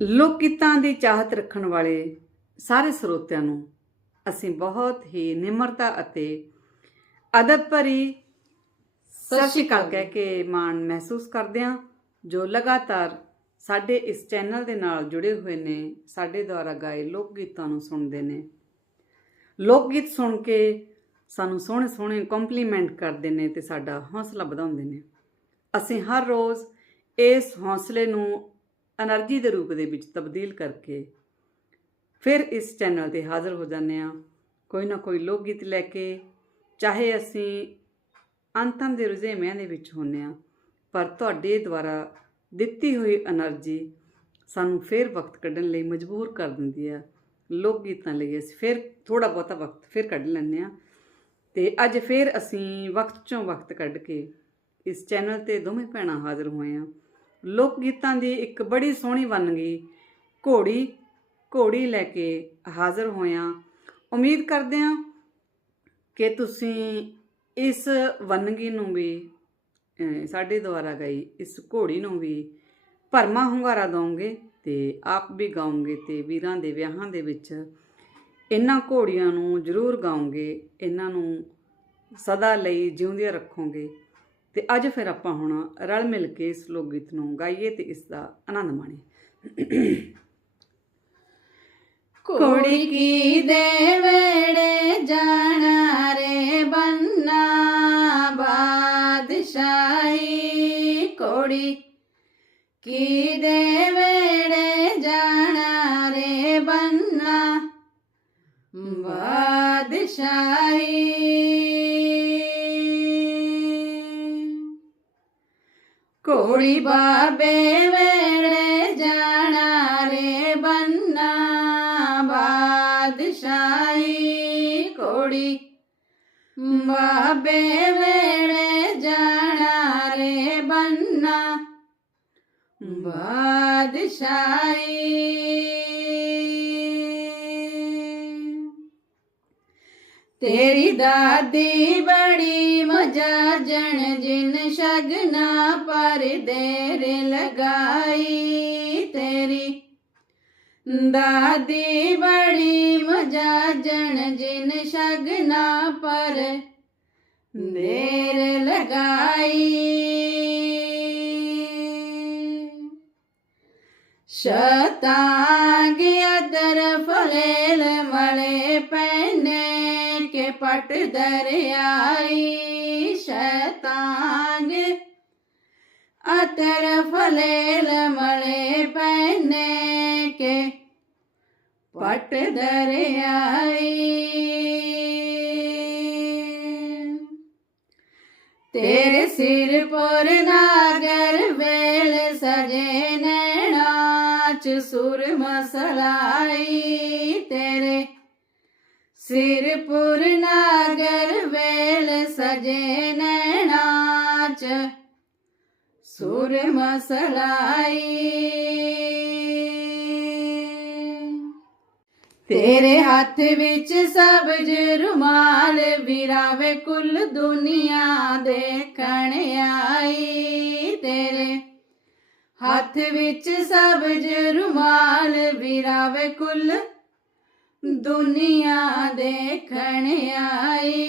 ਲੋਕ ਗੀਤਾਂ ਦੀ ਚਾਹਤ ਰੱਖਣ ਵਾਲੇ ਸਾਰੇ ਸਰੋਤਿਆਂ ਨੂੰ ਅਸੀਂ ਬਹੁਤ ਹੀ ਨਿਮਰਤਾ ਅਤੇ ਅਦਬ ਭਰੀ ਸਤਿ ਸ਼੍ਰੀ ਅਕਾਲ ਕਹਿ ਕੇ ਮਾਣ ਮਹਿਸੂਸ ਕਰਦੇ ਹਾਂ ਜੋ ਲਗਾਤਾਰ ਸਾਡੇ ਇਸ ਚੈਨਲ ਦੇ ਨਾਲ ਜੁੜੇ ਹੋਏ ਨੇ ਸਾਡੇ ਦੁਆਰਾ ਗਾਏ ਲੋਕ ਗੀਤਾਂ ਨੂੰ ਸੁਣਦੇ ਨੇ। ਲੋਕ ਗੀਤ ਸੁਣ ਕੇ ਸਾਨੂੰ ਸੋਹਣੇ ਸੋਹਣੇ ਕੰਪਲੀਮੈਂਟ ਕਰਦੇ ਨੇ ਤੇ ਸਾਡਾ ਹੌਸਲਾ ਵਧਾਉਂਦੇ ਨੇ। ਅਸੀਂ ਹਰ ਰੋਜ਼ ਇਸ ਹੌਸਲੇ ਨੂੰ એનર્ਜੀ ਦੇ ਰੂਪ ਦੇ ਵਿੱਚ ਤਬਦੀਲ ਕਰਕੇ ਫਿਰ ਇਸ ਚੈਨਲ ਤੇ ਹਾਜ਼ਰ ਹੋ ਜਾਂਦੇ ਆ ਕੋਈ ਨਾ ਕੋਈ ਲੋਕ ਗੀਤ ਲੈ ਕੇ, ਚਾਹੇ ਅਸੀਂ ਅੰਤਮ ਦੇ ਰੁਝੇਵਿਆਂ ਦੇ ਵਿੱਚ ਹੁੰਨੇ ਆ ਪਰ ਤੁਹਾਡੇ ਦੁਆਰਾ ਦਿੱਤੀ ਹੋਈ એનર્ਜੀ ਸਾਨੂੰ ਫੇਰ ਵਕਤ ਕੱਢਣ ਲਈ ਮਜਬੂਰ ਕਰ ਦਿੰਦੀ ਆ ਲੋਕ ਗੀਤਾਂ ਲਈ ਅਸੀਂ ਫੇਰ ਥੋੜਾ ਬਹੁਤਾ ਵਕਤ ਫੇਰ ਕੱਢ ਲੈਂਦੇ ਆ ਤੇ ਅੱਜ ਫੇਰ ਅਸੀਂ ਵਕਤ ਚੋਂ ਵਕਤ ਕੱਢ ਕੇ ਇਸ ਚੈਨਲ ਤੇ ਦੋਵੇਂ ਭੈਣਾਂ ਹਾਜ਼ਰ ਹੋਏ ਆ ਲੋਕ ਗੀਤਾਂ ਦੀ ਇੱਕ ਬੜੀ ਸੋਹਣੀ ਵੰਨਗੀ ਘੋੜੀ ਘੋੜੀ ਲੈ ਕੇ ਹਾਜ਼ਰ ਹੋਇਆ। ਉਮੀਦ ਕਰਦੇ ਆ ਕਿ ਤੁਸੀਂ ਇਸ ਵੰਨਗੀ ਨੂੰ ਵੀ ਸਾਡੇ ਦੁਆਰਾ ਗਈ, ਇਸ ਘੋੜੀ ਨੂੰ ਵੀ ਭਰਮਾ ਹੁੰਗਾਰਾ ਦਵੋਗੇ ਤੇ ਆਪ ਵੀ ਗਾਉਂਗੇ ਤੇ ਵੀਰਾਂ ਦੇ ਵਿਆਹਾਂ ਦੇ ਵਿੱਚ ਇਹਨਾਂ ਘੋੜੀਆਂ ਨੂੰ ਜ਼ਰੂਰ ਗਾਓਗੇ। ਇਹਨਾਂ ਨੂੰ ਸਦਾ ਲਈ ਜਿਉਂਦੀਆਂ ਰੱਖੋਗੇ। ਤੇ ਅੱਜ ਫਿਰ ਆਪਾਂ ਹੁਣ ਰਲ ਮਿਲ ਕੇ ਇਸ ਲੋਕ ਗੀਤ ਨੂੰ ਗਾਈਏ ਤੇ ਇਸ ਦਾ ਆਨੰਦ ਮਾਣੀਏ। ਕੋੜੀ ਕੀ ਦੇ ਵੇੜੇ ਜਾਣਾ ਰੇ ਬੰਨਾ ਬਾਦਸ਼ਾਹੀ? ਕੋੜੀ ਕੀ ਦੇ ਵੇੜੇ ਜਾਣਾ ਰੇ ਬੰਨਾ ਬਾਦਸ਼ਾਹੀ? ਕੋੜੀ ਬਾਬੇ ਵੇੜੇ ਜਾਣਾ ਰੇ ਬੰਨਾ ਬਾਦਸ਼ਾਹੀ ਕੋੜੀ ਬਾਬੇ ਵੇੜੇ ਜਾਣਾ ਰੇ ਤੇਰੀ ਦਾਦੀ ਬੜੀ ਮਜਾ ਜਣ, ਜਿਨ ਸ਼ਗਨਾ ਪਰ ਦੇਰ ਲਗਾਈ ਤੇਰੀ ਦਾਦੀ ਬੜੀ ਮਜਾ ਜਣ, ਜਿਨ ਸ਼ਗਨਾ ਪਰ ਦੇਰ ਲਗਾਈ ਸ਼ਤਾਂਗ ਅਦਰ ਫਲੇਲ ਮਲੇ ਪੈਨ ਕੇ ਪਟ ਦਰਿਆਈ ਸ਼ਤਾਂਗ ਅਤਰ ਫਲੇਲ ਮਲੇ ਪੈਨੇ ਕੇ। ਪਟ ਦਰਿਆਈ। ਤੇਰੇ ਸਿਰ ਪਰ ਨਾਗਰ ਵੇਲ ਸਜੇ ਨੈਣਾ ਚ ਸੁਰ ਮਸਲਾਈ। ਤੇਰੇ ਸਿਰ ਪੁਰ ਵੇਲ ਸਜੇ ਨੈਣਾ ਚ ਸੁਰ ਮਸਲਾਈ। ਤੇਰੇ ਹੱਥ ਵਿੱਚ ਸਬਜ ਰੁਮਾਲ ਵਿਰਾਵੇ ਕੁੱਲ ਦੁਨੀਆ ਦੇਖਣ ਆਈ। ਤੇਰੇ ਹੱਥ ਵਿੱਚ ਸਬਜ ਰੁਮਾਲ ਵਿਰਾਵੇ ਕੁੱਲ ਦੁਨੀਆ ਦੇਖਣ ਆਈ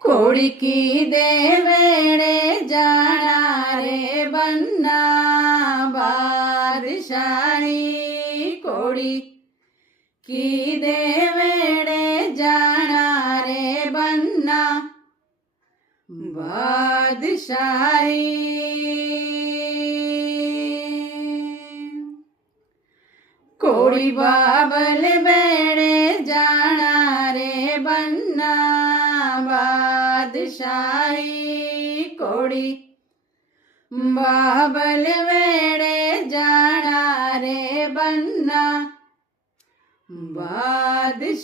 ਕੋੜੀ ਕੀ ਦੇ ਵੇੜੇ ਜਾਣਾ ਰੇ ਬੰਨਾ ਬਾਦਸ਼ਾਹੀ। ਕੋੜੀ ਕੀ ਦੇ ਵੇੜੇ ਜਾਣਾ ਰੇ ਬੰਨਾ ਬਾਦਸ਼ਾਹੀ। ਕੋੜੀ ਬਾਬਲ ਬੇੜੇ ਜਾਣਾ ਰੇ ਬੰਨਾ ਬਾਦਸ਼ਾਹੀ ਕੋੜੀ। ਬਾਬਲ ਵੇੜੇ ਜਾਣਾ ਰੇ ਬੰਨਾ ਬਾਦਸ਼ਾਹੀ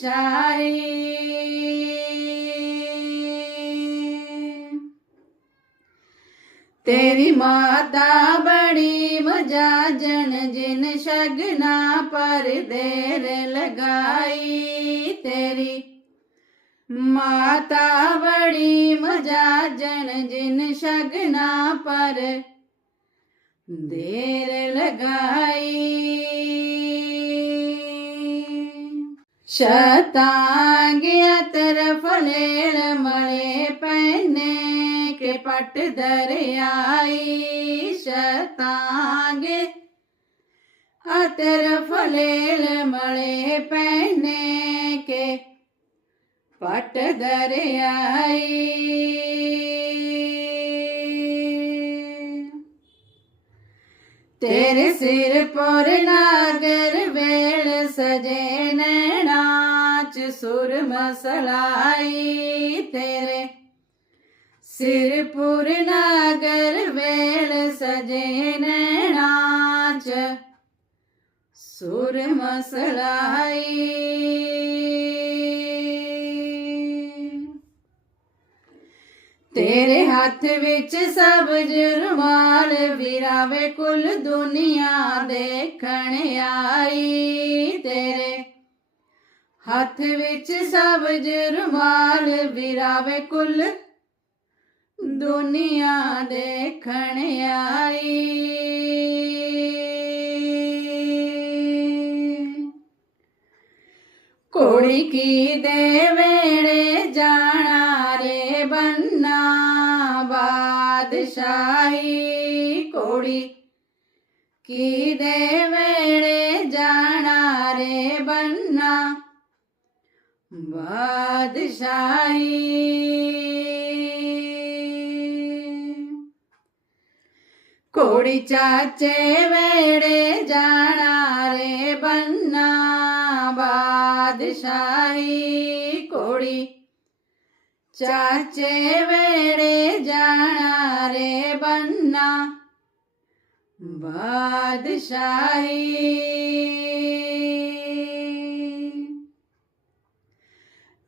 ਤੇਰੀ ਮਾਤਾ ਬੜੀ ਮਜਾ ਜਣ ਜਿਨ ਸ਼ਗਨਾ ਪਰ ਦੇਰ ਲਗਾਈ। ਤੇਰੀ ਮਾਤਾ ਬੜੀ ਮਜਾਜਣ ਜਿਨ ਸ਼ਗਨਾ ਪਰ ਦੇਰ ਲਗਾਈ। ਸ਼ਤਾਂਗ ਤਰਫ ਲੇਲ ਮਲੇ ਪੈਨੇ ਪਟ ਦਰਿਆਈ ਸ਼ਤਾਂਗ। ਅਤਰ ਫਲੇਲ ਮਲੇ ਪੈਨੇ ਕੇ ਪਟ ਦਰਿਆਈ। ਤੇਰੇ ਸਿਰ ਪਰ ਨਾਗਰ ਵੇਲ ਸਜੇ ਨੈਣਾਚ ਸੁਰ ਮਸਲਾਈ ਤੇਰੇ। ਸਿਰ ਪੁਰ ਨਾਗਰ ਵੇਲ ਸਜੇ ਨੈਣਾਚ, ਸੁਰ ਮਸਲਾਈ। ਤੇਰੇ ਹੱਥ ਵਿੱਚ ਸਬਜ ਰੁਮਾਲ ਵਿਰਾਵੇ ਕੁੱਲ ਦੁਨੀਆ ਦੇਖਣ ਆਈ। ਤੇਰੇ ਹੱਥ ਵਿੱਚ ਸਬਜ ਰੁਮਾਲ ਵਿਰਾਵੇ ਕੁਲ ਦੁਨੀਆ ਦੇਖਣ ਆਈ। ਕੋੜੀ ਕੀ ਦੇ ਵੇੜੇ ਜਾਣਾ ਰੇ ਬੰਨਾ ਬਾਦਸ਼ਾਹੀ। ਕੋੜੀ ਕੀ ਦੇ ਵੇੜੇ ਜਾਣਾ ਰੇ ਬੰਨਾ ਬਾਦਸ਼ਾਹੀ। ਕੋੜੀ ਚਾਚੇ ਵੇੜੇ ਜਾਣਾ ਰੇ ਬੰਨਾ ਬਾਦਸ਼ਾਹੀ। ਕੋੜੀ ਚਾਚੇ ਵੇੜੇ ਜਾਣਾ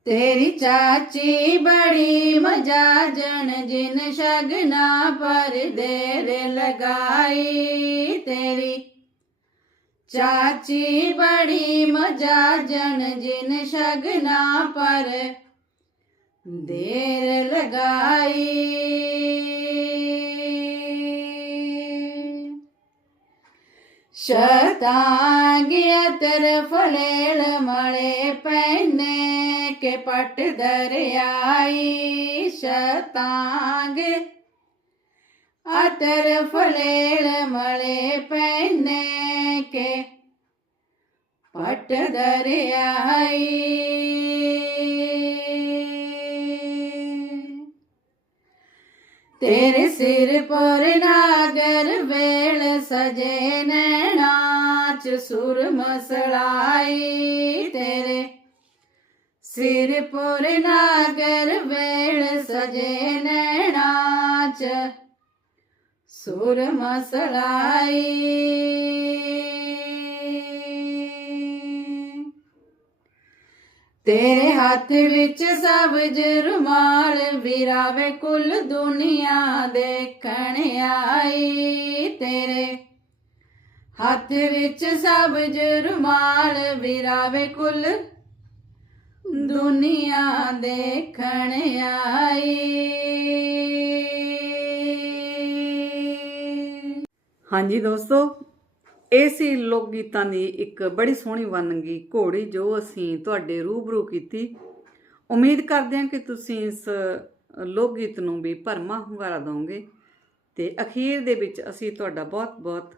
ਤੇਰੀ ਚਾਚੀ ਬੜੀ ਮਜਾਜਣ ਜਿਨ ਸ਼ਗਨਾ ਪਰ ਦੇਰ ਲਗਾਈ ਤੇਰੀ ਚਾਚੀ ਬੜੀ ਮਜਾਜਣ ਜਿਨ ਸ਼ਗਨਾ ਪਰ ਦੇਰ ਲਗਾਈ ਸ਼ਤਾਂਗਿਆ ਤਰਫ ਲੇਲ ਮਲੇ ਪੈਨੇ ਕੇ ਪਟ ਦਰਿਆਈ ਸ਼ਤਾਂਗ। ਅਤਰ ਫਲੇਲ ਮਲੇ ਪੈਨੇ ਕੇ ਪਟ ਦਰਿਆਈ। ਤੇਰੇ ਸਿਰ ਪਰ ਨਾਗਰ ਵੇਲ ਸਜੇ ਨੈਣਾਚ ਸੁਰ ਮਸਲਾਈ ਤੇਰੇ ਸਿਰ ਪਰ ਨਾਗਰ ਵੇਲ ਸਜੇ ਨੈਣਾਚ। ਸੁਰ ਮਸਲਾਈ। ਤੇਰੇ ਹੱਥ ਵਿੱਚ ਸਬਜ ਰੁਮਾਲ ਵਿਰਾਵੇ ਕੁੱਲ ਦੁਨੀਆ ਦੇਖਣ ਆਈ। ਤੇਰੇ ਹੱਥ ਵਿੱਚ ਸਬਜ ਰੁਮਾਲ ਵਿਰਾਵੇ ਕੁੱਲ ਦੁਨੀਆ ਦੇਖਣ ਆਈ। ਹਾਂਜੀ ਦੋਸਤੋ, ਇਹ ਸੀ ਲੋਕ ਗੀਤਾਂ ਦੀ ਇੱਕ ਬੜੀ ਸੋਹਣੀ ਵੰਨਗੀ, ਘੋੜੀ ਜੋ ਅਸੀਂ ਤੁਹਾਡੇ ਰੂਬਰੂ ਕੀਤੀ। ਉਮੀਦ ਕਰਦੇ ਹਾਂ ਕਿ ਤੁਸੀਂ ਇਸ ਲੋਕ ਗੀਤ ਨੂੰ ਵੀ ਭਰਮਾ ਹੁੰਗਾਰਾ ਦਿਓਗੇ ਤੇ ਅਖੀਰ ਦੇ ਵਿੱਚ ਅਸੀਂ ਤੁਹਾਡਾ ਬਹੁਤ ਬਹੁਤ